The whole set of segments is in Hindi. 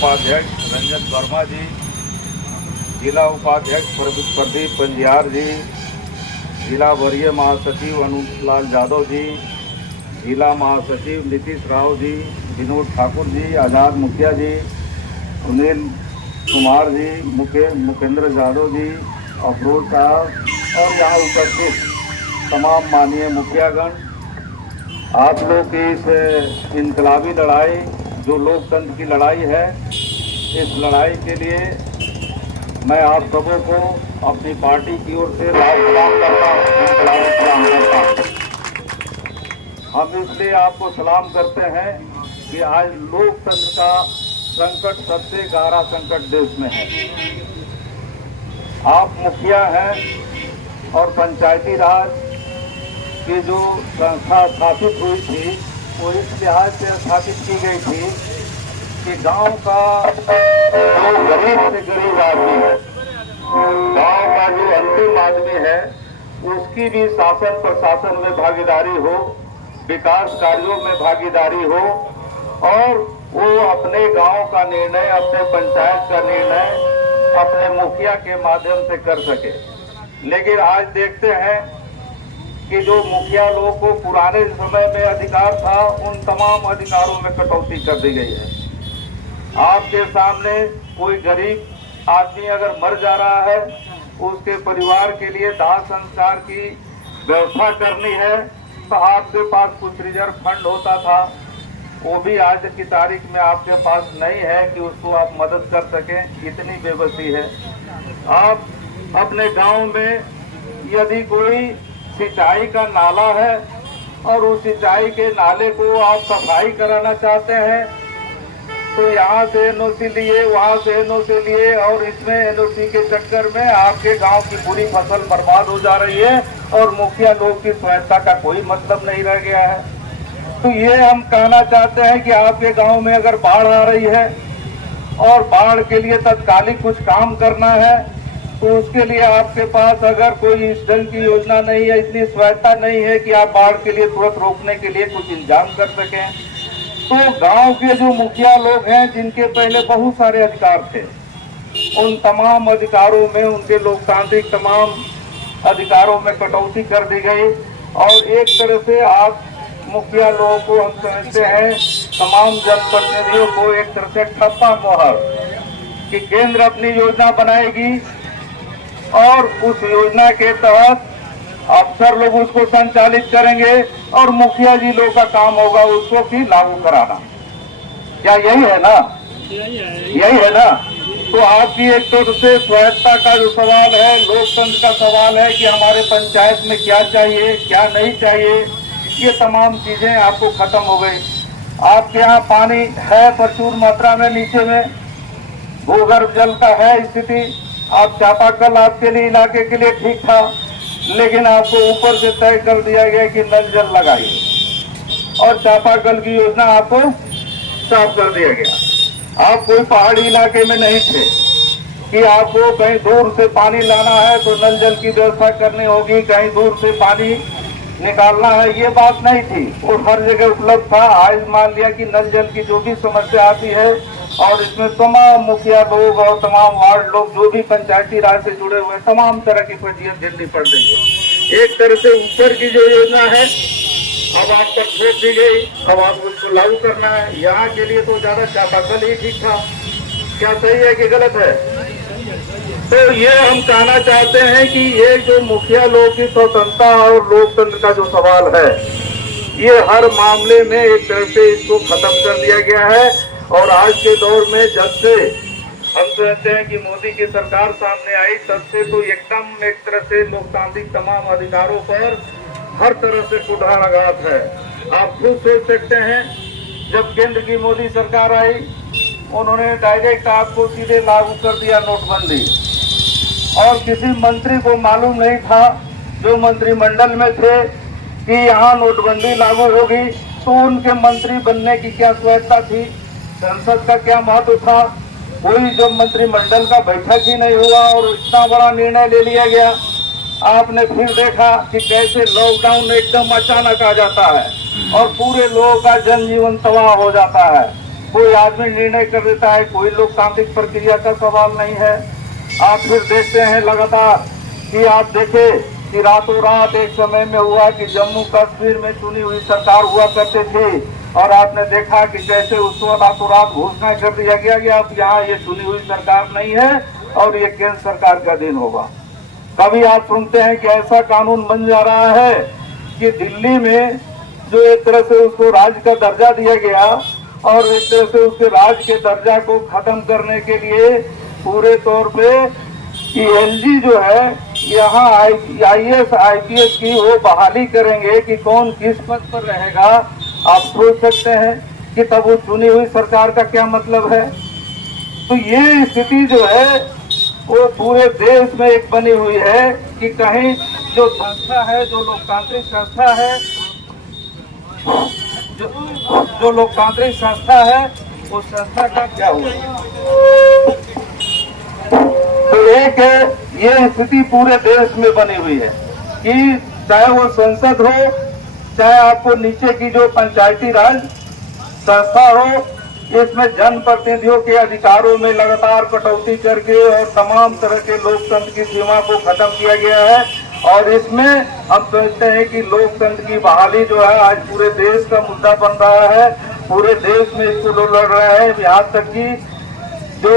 उपाध्यक्ष रंजन वर्मा जी, जिला उपाध्यक्ष प्रदीप पंजियार जी, जिला वरीय महासचिव अनूपलाल यादव जी, जिला महासचिव नीतीश राव जी, विनोद ठाकुर जी, आज़ाद मुखिया जी, सुनील कुमार जी, मुकेंद्र यादव जी, अफरोज साहब और यहाँ उपस्थित तमाम माननीय मुखियागण, आप लोग की इस इनकलाबी लड़ाई जो लोकतंत्र की लड़ाई है, इस लड़ाई के लिए मैं आप सबों को अपनी पार्टी की ओर से लाभ सलाम करता हूँ, इनकलाबी सलाम करता हूँ। हम इसलिए आपको सलाम करते हैं कि आज लोकतंत्र का संकट सबसे गहरा संकट देश में है। आप मुखिया हैं और पंचायती राज की जो संस्था स्थापित हुई थी वो इस लिहाज से स्थापित की गई थी कि गांव का जो गरीब से गरीब आदमी है, गांव का जो अंतिम आदमी है, उसकी भी शासन प्रशासन में भागीदारी हो, विकास कार्यों में भागीदारी हो और वो अपने गांव का निर्णय, अपने पंचायत का निर्णय अपने मुखिया के माध्यम से कर सके। लेकिन आज देखते हैं कि जो मुखिया लोगों को पुराने समय में अधिकार था, उन तमाम अधिकारों में कटौती कर दी गई है। आपके सामने कोई गरीब आदमी अगर मर जा रहा है, उसके परिवार के लिए दाह संस्कार की व्यवस्था करनी है, तो आपके पास कुछ रिजर्व फंड होता था, वो भी आज की तारीख में आपके पास नहीं है कि उसको आप मदद कर सकें। इतनी बेबसी है। आप अपने गांव में यदि कोई सिंचाई का नाला है और उस सिंचाई के नाले को आप सफाई कराना चाहते हैं, तो यहाँ से एनओसी लिए, वहाँ से एनओसी लिए और इसमें एनओसी के चक्कर में आपके गांव की पूरी फसल बर्बाद हो जा रही है और मुखिया लोग की स्वायत्ता का कोई मतलब नहीं रह गया है। तो ये हम कहना चाहते हैं कि आपके गांव में अगर बाढ़ आ रही है और बाढ़ के लिए तत्कालिक कुछ काम करना है, तो उसके लिए आपके पास अगर कोई इस ढंग की योजना नहीं है, इतनी स्वायत्ता नहीं है कि आप बाढ़ के लिए तुरंत रोकने के लिए कुछ इंतजाम कर सकें, तो गांव के जो मुखिया लोग हैं जिनके पहले बहुत सारे अधिकार थे, उन तमाम अधिकारों में, उनके लोकतांत्रिक तमाम अधिकारों में कटौती कर दी गई। और एक तरह से आप मुखिया लोगों को, हम समझते हैं तमाम जनप्रतिनिधियों को एक तरह से ठप्पा मोहर कि केंद्र अपनी योजना बनाएगी और उस योजना के तहत अफसर लोग उसको संचालित करेंगे और मुखिया जी लोग का काम होगा उसको भी लागू कराना। क्या यही है ना? यही है ना? तो आपकी एक तरह से स्वायत्ता का जो सवाल है, लोकतंत्र का सवाल है कि हमारे पंचायत में क्या चाहिए, क्या नहीं चाहिए, ये तमाम चीजें आपको खत्म हो गई। आपके यहाँ पानी है प्रचुर मात्रा में, नीचे में भूगर्भ जल का है स्थिति। आप चापाकल आपके लिए इलाके के लिए ठीक था, लेकिन आपको ऊपर से तय कर दिया गया कि नल जल लगाइए और चापाकल की योजना आपको साफ कर दिया गया। आप कोई पहाड़ी इलाके में नहीं थे कि आपको कहीं दूर से पानी लाना है तो नल जल की व्यवस्था करनी होगी, कहीं दूर से पानी निकालना है, ये बात नहीं थी। वो हर जगह उपलब्ध था। आज मान लिया कि नल जल की जो भी समस्या आती है और इसमें तमाम मुखिया लोग और तमाम वार्ड लोग जो भी पंचायती राज से जुड़े हुए तमाम तरह की फजीयत झेलनी पड़ रही है। एक तरह से ऊपर की जो योजना है अब आप पर छोड़ दी गई, अब आपको उसको लागू करना है। यहाँ के लिए तो ज्यादा चापाकल ही ठीक था। क्या सही है कि गलत है? तो ये हम कहना चाहते हैं कि ये जो मुखिया लोग की स्वतंत्रता और लोकतंत्र का जो सवाल है, ये हर मामले में एक तरह से इसको खत्म कर दिया गया है। और आज के दौर में जब से हम समझते हैं कि मोदी की सरकार सामने आई, तब से तो एकदम एक तरह से लोकतांत्रिक तमाम अधिकारों पर हर तरह से कुठाराघात है। आप खुद सोच सकते हैं, जब केंद्र की मोदी सरकार आई, उन्होंने डायरेक्ट आपको सीधे लागू कर दिया नोटबंदी और किसी मंत्री को मालूम नहीं था जो मंत्रिमंडल में थे कि यहाँ नोटबंदी लागू होगी, तो उनके मंत्री बनने की क्या स्वायत्ता थी, संसद का क्या महत्व था। कोई जो मंत्रिमंडल का बैठक ही नहीं हुआ और इतना बड़ा निर्णय ले लिया गया। आपने फिर देखा कि कैसे लॉकडाउन एकदम अचानक आ जाता है और पूरे लोगों का जनजीवन तबाह हो जाता है। कोई आदमी निर्णय कर देता है, कोई लोकतांत्रिक प्रक्रिया का सवाल नहीं है। आप फिर देखते हैं लगातार कि आप देखें कि रातों रात एक समय में हुआ कि जम्मू कश्मीर में चुनी हुई सरकार हुआ करते थे, और आपने देखा कि कैसे उसको रातों रात घोषणा कर दिया गया कि अब यहाँ ये चुनी हुई सरकार नहीं है और ये केंद्र सरकार का दिन होगा। कभी आप सुनते हैं कि ऐसा कानून बन जा रहा है कि दिल्ली में जो एक तरह से उसको राज्य का दर्जा दिया गया, और एक तरह से उसके राज्य के दर्जा को खत्म करने के लिए पूरे तौर पे एलजी जो है यहाँ IAS IPS की वो बहाली करेंगे कि कौन किस पद पर रहेगा। आप सोच सकते हैं कि तब वो चुनी हुई सरकार का क्या मतलब है। तो ये स्थिति जो है वो पूरे देश में एक बनी हुई है कि कहीं जो संस्था है, जो लोकतांत्रिक संस्था है, जो लोकतांत्रिक संस्था है, उस संस्था का क्या हुआ। तो एक ये स्थिति पूरे देश में बनी हुई है कि चाहे वो संसद हो, चाहे आपको नीचे की जो पंचायती राज संस्था हो, इसमें जनप्रतिनिधियों के अधिकारों में लगातार कटौती करके और तमाम तरह के लोकतंत्र की सीमा को खत्म किया गया है। और इसमें हम समझते हैं कि लोकतंत्र की बहाली जो है आज पूरे देश का मुद्दा बन रहा है। पूरे देश में इसको लोग लड़ रहे हैं। यहाँ तक कि जो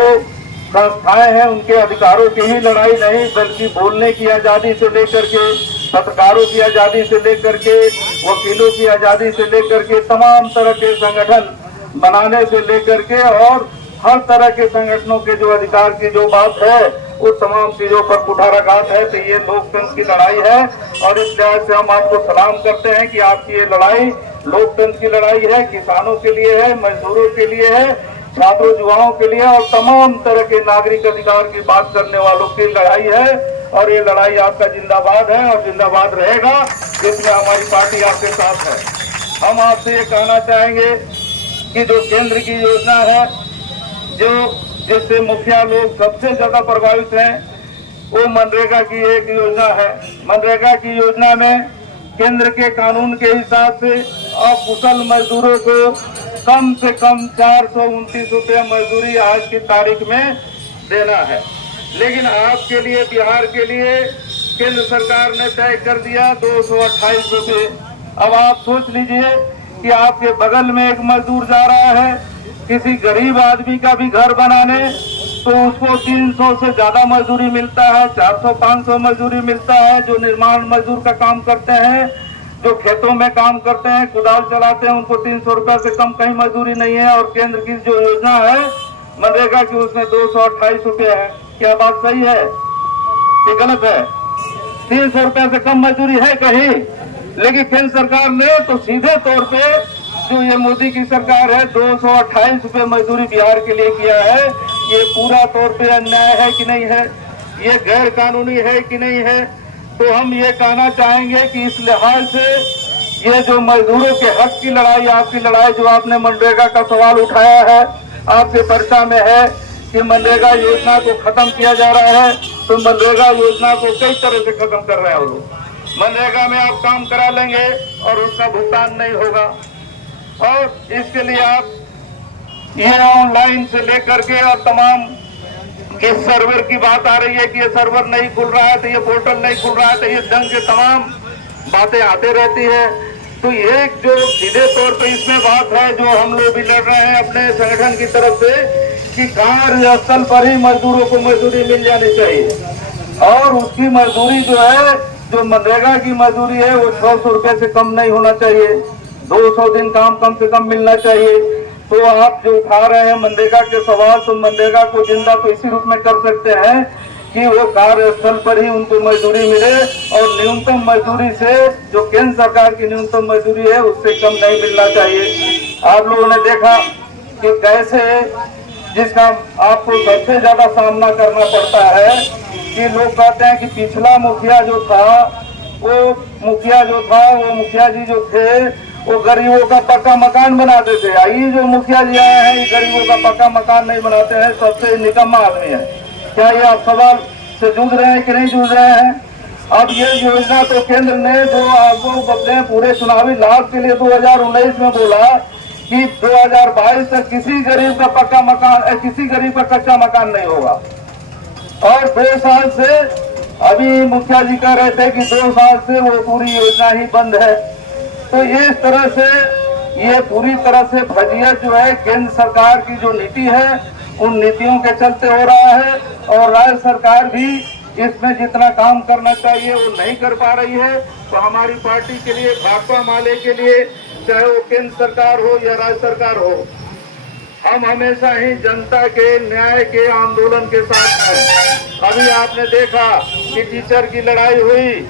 संस्थाएं हैं उनके अधिकारों की ही लड़ाई नहीं, बल्कि बोलने की आजादी से लेकर के, पत्रकारों की आजादी से लेकर के, वकीलों की आजादी से लेकर के, तमाम तरह के संगठन बनाने से लेकर के और हर तरह के संगठनों के जो अधिकार की जो बात है उस तमाम चीजों पर कुठाराघात है। तो ये लोकतंत्र की लड़ाई है, और इस लिहाज से हम आपको सलाम करते हैं कि आपकी ये लड़ाई लोकतंत्र की लड़ाई है, किसानों के लिए है, मजदूरों के लिए है, छात्रों युवाओं के लिए और तमाम तरह के नागरिक अधिकार की बात करने वालों की लड़ाई है। और ये लड़ाई आपका जिंदाबाद है और जिंदाबाद रहेगा, जिसमें हमारी पार्टी आपके साथ है। हम आपसे ये कहना चाहेंगे कि जो केंद्र की योजना है, जो जिससे मुखिया लोग सबसे ज्यादा प्रभावित हैं, वो मनरेगा की एक योजना है। मनरेगा की योजना में केंद्र के कानून के हिसाब से अकुशल मजदूरों को कम से कम 429 रुपये मजदूरी आज की तारीख में देना है। लेकिन आपके लिए, बिहार के लिए केंद्र सरकार ने तय कर दिया 228 रुपये। अब आप सोच लीजिए कि आपके बगल में एक मजदूर जा रहा है किसी गरीब आदमी का भी घर बनाने, तो उसको 300 से ज्यादा मजदूरी मिलता है, 400-500 मजदूरी मिलता है। जो निर्माण मजदूर का काम करते हैं, जो खेतों में काम करते हैं, कुदाल चलाते हैं, उनको 300 रुपये से कम कहीं मजदूरी नहीं है। और केंद्र की जो योजना है मनरेगा की, उसमें 228 रुपये है। क्या बात सही है कि गलत है? 300 रुपये से कम मजदूरी है कहीं? लेकिन केंद्र सरकार ने तो सीधे तौर पे जो ये मोदी की सरकार है 228 रुपये मजदूरी बिहार के लिए किया है। ये पूरा तौर पे अन्याय है कि नहीं है? ये गैर कानूनी है कि नहीं है? तो हम ये कहना चाहेंगे कि इस लिहाज से ये जो मजदूरों के हक की लड़ाई, आपकी लड़ाई, जो आपने मनरेगा का सवाल उठाया है, आपके पर्चा में है कि मनरेगा योजना को खत्म किया जा रहा है। तो मनरेगा योजना को कई तरह से खत्म कर रहे हैं वो लोग। मनरेगा में आप काम करा लेंगे और उसका भुगतान नहीं होगा, और इसके लिए आप ये ऑनलाइन से लेकर के और तमाम के सर्वर की बात आ रही है कि ये सर्वर नहीं खुल रहा है, तो ये पोर्टल नहीं खुल रहा है, तो ये ढंग के तमाम बातें आते रहती है। तो ये जो सीधे तौर पे इसमें बात है जो हम लोग भी लड़ रहे हैं अपने संगठन की तरफ से कि कार्यस्थल पर ही मजदूरों को मजदूरी मिल जानी चाहिए, और उसकी मजदूरी जो है, जो मनरेगा की मजदूरी है, वो 600 रुपये से कम नहीं होना चाहिए। 200 दिन काम कम से कम मिलना चाहिए। तो आप जो उठा रहे हैं मनरेगा के सवाल, तो मनरेगा को जिंदा तो इसी रूप में कर सकते हैं कि वो कार्यस्थल पर ही उनको मजदूरी मिले, और न्यूनतम मजदूरी से, जो केंद्र सरकार की न्यूनतम मजदूरी है, उससे कम नहीं मिलना चाहिए। आप लोगों ने देखा कि कैसे, जिसका आपको सबसे ज्यादा सामना करना पड़ता है कि लोग कहते हैं कि पिछला मुखिया जो था, वो मुखिया जी जो थे, वो गरीबों का पक्का मकान बनाते थे। ये जो मुखिया जी आए हैं, ये गरीबों का पक्का मकान नहीं बनाते हैं, सबसे निकम्मा आदमी है। क्या ये आप सवाल से जूझ रहे हैं कि नहीं जूझ रहे हैं? अब ये योजना तो केंद्र ने जो आपको अपने पूरे चुनावी लाभ के लिए 2019 में बोला कि 2022 तक किसी गरीब का पक्का मकान, किसी गरीब का कच्चा मकान नहीं होगा। और 2 साल से अभी मुखिया जी कह रहे थे कि 2 साल से वो पूरी योजना ही बंद है। तो ये इस तरह से ये पूरी तरह से भजिया जो है केंद्र सरकार की जो नीति है उन नीतियों के चलते हो रहा है, और राज्य सरकार भी इसमें जितना काम करना चाहिए वो नहीं कर पा रही है। तो हमारी पार्टी के लिए, भाकपा माले के लिए, चाहे वो केंद्र सरकार हो या राज्य सरकार हो, हम हमेशा ही जनता के न्याय के आंदोलन के साथ हैं। अभी आपने देखा कि टीचर की लड़ाई हुई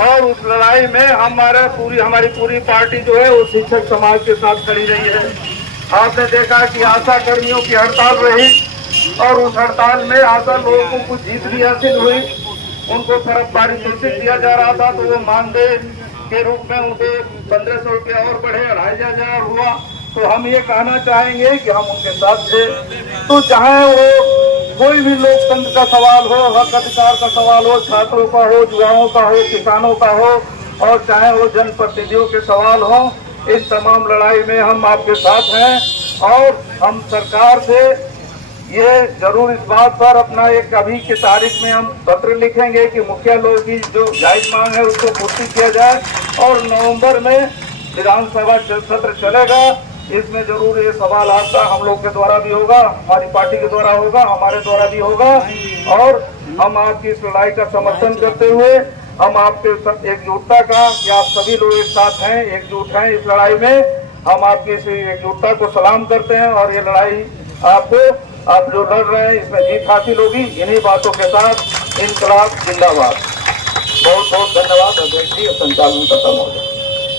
और उस लड़ाई में हमारी पूरी पार्टी जो है वो शिक्षक समाज के साथ खड़ी रही है। आपने देखा कि आशा कर्मियों की हड़ताल रही और उस हड़ताल में आशा लोगों को कुछ जीत भी हासिल हुई। उनको पारितोषिक दिया जा रहा था तो वो मानदेय के रूप में उनको 1500 रुपया और बढ़े, 2500 हुआ। तो हम ये कहना चाहेंगे कि हम उनके साथ थे। तो चाहे वो कोई भी लोकतंत्र का सवाल हो, हक अधिकार का सवाल हो, छात्रों का हो, युवाओं का हो, किसानों का हो, और चाहे वो जनप्रतिनिधियों के सवाल हो, इस तमाम लड़ाई में हम आपके साथ हैं। और हम सरकार से ये जरूर इस बात पर अपना एक अभी की तारीख में हम पत्र लिखेंगे कि मुखिया लोगों की जो जायज मांग है उसको पूर्ति किया जाए, और नवंबर में विधानसभा सत्र चलेगा। इसमें जरूर ये सवाल आपका हम लोग के द्वारा भी होगा, हमारी पार्टी के द्वारा होगा, हमारे द्वारा भी होगा, और हम आपकी इस लड़ाई का समर्थन करते हुए हम आपके एकजुटता का, कि आप सभी लोग एक साथ हैं, एकजुट हैं इस लड़ाई में, हम आपकी इस एकजुटता को सलाम करते हैं। और ये लड़ाई आप जो लड़ रहे हैं इसमें जीत हासिल होगी। इन्हीं बातों के साथ इंकलाब जिंदाबाद। बहुत बहुत धन्यवाद अध्यक्ष जी, संचालन करता हूँ।